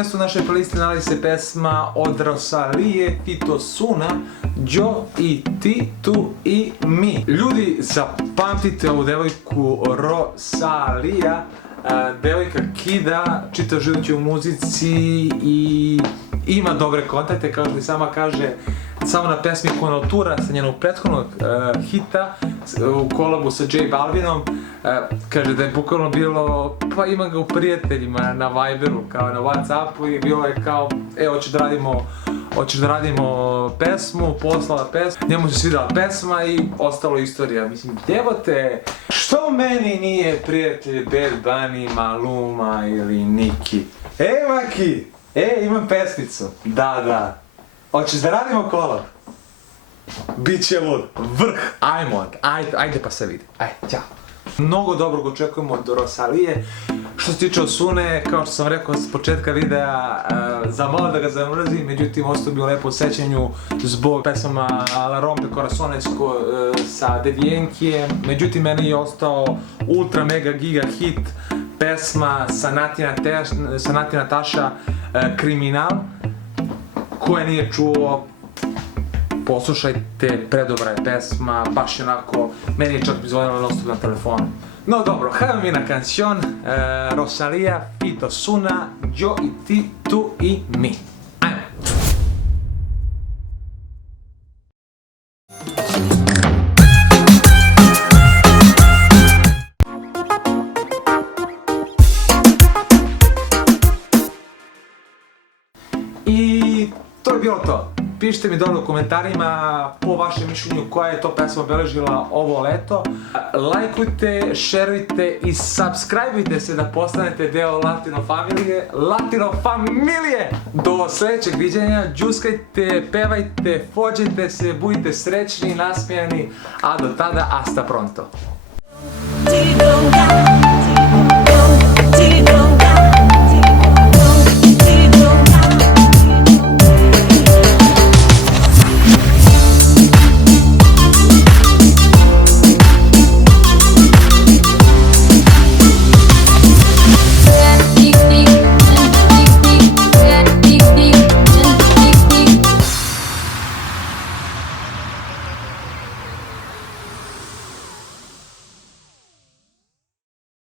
mestu naše playlisti nalazi se pesma od Rosalije Fito Suna, Yo i ti, tu i mi. Ljudi, zapamtite ovu devojku Rosalija, devojka kida, čitav život je u muzici i ima dobre kontakte, kao što i sama kaže, samo na pesmi Konotura sa njenog prethodnog hita u kolabu sa J Balvinom, kaže da je bukvalno bilo, pa ima ga u prijateljima na Viberu, kao na Whatsappu, i bilo je kao, hoćeš da radimo pesmu, poslala pesmu, njemu se svidala pesma i ostalo istorija. Mislim, jebote, što meni nije prijatelj Bad Bunny, Maluma ili Niki? Maki, imam pesmicu, da. Hoćeš da radimo kolab? Biće lud, vrh, ajde pa se vidi, ajde, ćao. Mnogo dobrog očekujemo od Rosalije. Što se tiče Osune, kao što sam rekao s početka videa, zamalo da ga zamrzim, međutim ostao bi u lepom sećanju zbog pesama La Rompe Corazones sa Daddy Yankeejem, međutim meni je ostao ultra mega giga hit pesma sa Nati Nataša, Kriminal. Ko je nije čuo, poslušajte, predobra je pesma, baš onako, meni je čak zvonila non stop na telefonu. No dobro, hajmo mi na canción, Rosalija, Fito Suna, Yo i ti, tu i mi. Ajmo! I to je bilo to. Pišite mi dole u komentarima po vašem mišljenju koja je to pesma obeležila ovo leto. Lajkujte, šerujte i subscribeujte se da postanete deo Latino familije. Do sljedećeg viđenja, džuskajte, pevajte, fođajte se, budite srećni, nasmijani, a do tada hasta pronto.